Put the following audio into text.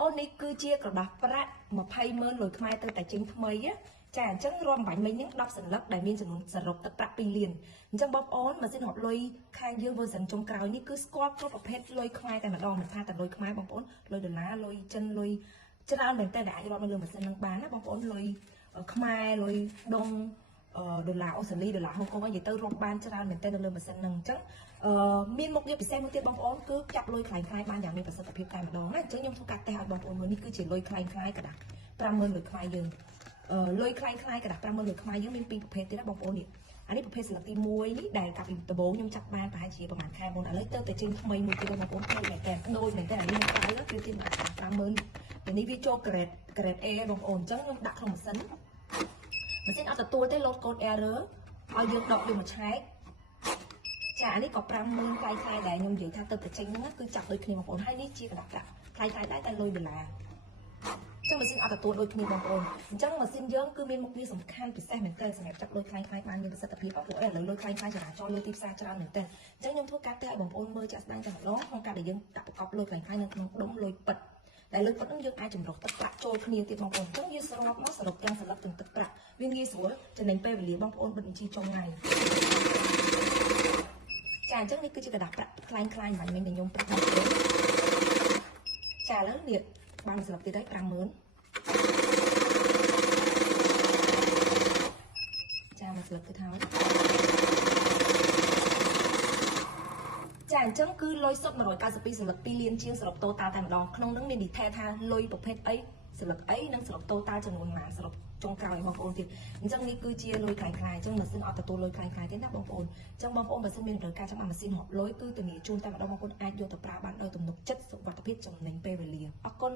អូននេះគឺជាក្រដាស់ប្រាក់200000លុយខ្មែរទៅតែចេញថ្មីចាអញ្ចឹងរួមបាញ់មិញហ្នឹង10សន្លឹកដែលមានចំនួនសរុបទឹកប្រាក់2លានអញ្ចឹងបងប្អូនម៉ាស៊ីនរាប់លុយខាងយើង version ចុងក្រោយនេះគឺស្គាល់គ្រប់ប្រភេទលុយខ្មែរតែម្ដងមិនថាតែលុយខ្មែរបងប្អូនលុយដុល្លារលុយចិនលុយច្រើនមែនតើអាចរាប់នៅលើម៉ាស៊ីនហ្នឹងបានណាបងប្អូនលុយខ្មែរលុយដុំដុល្លារអូស្ត្រាលីដុល្លារហុងកុងអីនិយាយទៅរាប់បានច្រើនមែនតើនៅលើម៉ាស៊ីនហ្នឹងអញ្ចឹងមានមុខងារពិសេសមួយទៀតបងប្អូនគឺចាប់លុយខ្លាំងៗបានយ៉ាងមានប្រសិទ្ធភាពតែម្ដងណាអញ្ចឹងខ្ញុំធ្វើការតេស្តឲ្យបងប្អូនមើលនេះគឺជាលុយខ្លាំងៗកដាស់50000លុយខ្មែរយើងលុយខ្លាំងៗកដាស់50000លុយខ្មែរយើងមានពីរប្រភេទទៀតណាបងប្អូននេះអានេះប្រភេទស្លឹកទី1នេះដែលកាប់ពីដំបូងខ្ញុំចាប់បានប្រហែលជាប្រហែលខែមុនឥឡូវទៅតែចេញថ្មីមួយទៀតបងប្អូនដូចមែនតើដូចមែនតើអានេះខ្ញុំទៅគឺជា50000តែនេះវាចូល grade A បងប្អូនអញ្ចឹងខ្ញុំដាក់ក្នុងម៉ាស៊ីនអត់ទទួលទេ load code error ឲ្យយើងដកយកមកឆែកចាអានេះក៏50000ថ្លៃដែរខ្ញុំនិយាយថាទៅតែចេញហ្នឹងគឺចាប់ដូចគ្នាបងប្អូនហើយនេះជាកណ្ដាប់ប្រាក់ថ្លៃដែរតែលុយដុល្លារអញ្ចឹងម៉ាស៊ីនអត់ទទួលដូចគ្នាបងប្អូនអញ្ចឹងម៉ាស៊ីនយើងគឺមានមុខងារសំខាន់ពិសេសមែនតើសម្រាប់ចាប់លុយខ្លាំងៗបានមានប្រសិទ្ធភាពព្រោះឥឡូវលុយខ្លាំងៗចរាចរណ៍លុយទីផ្សារច្រើនមែនតើអញ្ចឹងខ្ញុំធ្វើការទិញឲ្យបងប្អូនមើលចាក់ស្ដែងតែម្ដងក្នុងការដែលយើងដាក់ប្រកបលុយខ្លាំងៗនៅក្នុងដុំលុយពិតតែលុយពិតហ្នឹងយើងអាចចម្រុះទឹកប្រាក់ចូលគ្នាទៀតបងប្អូនអញ្ចឹងយើងសរុបមកសរុបទាំងសន្លឹកទាំងទឹកប្រាក់វាងាយស្រួលចំណេញពេលវេលាបងប្អូនបិទបញ្ជីចុងថ្ងៃចាអញ្ចឹងនេះគឺជាกระดาษប្រាក់ខ្លាំងៗបាញ់មិញដែលខ្ញុំប្រាប់បងប្អូនចាឥឡូវនេះបានសរុបទៀតហើយ50000ចាមកស្លឹកទៀតហើយចាអញ្ចឹងគឺលុយសុទ្ធ192សន្លឹក2លានជាងសរុបតូតាល់តែម្ដងក្នុងហ្នឹងមាន detail ថាលុយប្រភេទអីសន្លឹកអីនិងសរុបតូតាល់ចំនួនប៉ុន្មានសរុបចុងក្រោយបងប្អូនទៀតអញ្ចឹងនេះគឺជាលុយខ្លាំងៗអញ្ចឹងម៉ាស៊ីនអត់ទទួលលុយខ្លាំងៗទេណាបងប្អូនអញ្ចឹងបងប្អូនបើសិនមានតម្រូវការចាំម៉ាស៊ីនរាប់លុយគឺធានាជូនតែម្ដងបងប្អូនអាចយកទៅប្រើបានដោយទំនុកចិត្តសុវត្ថិភាពចំណេញពេលវេលាអរគុណ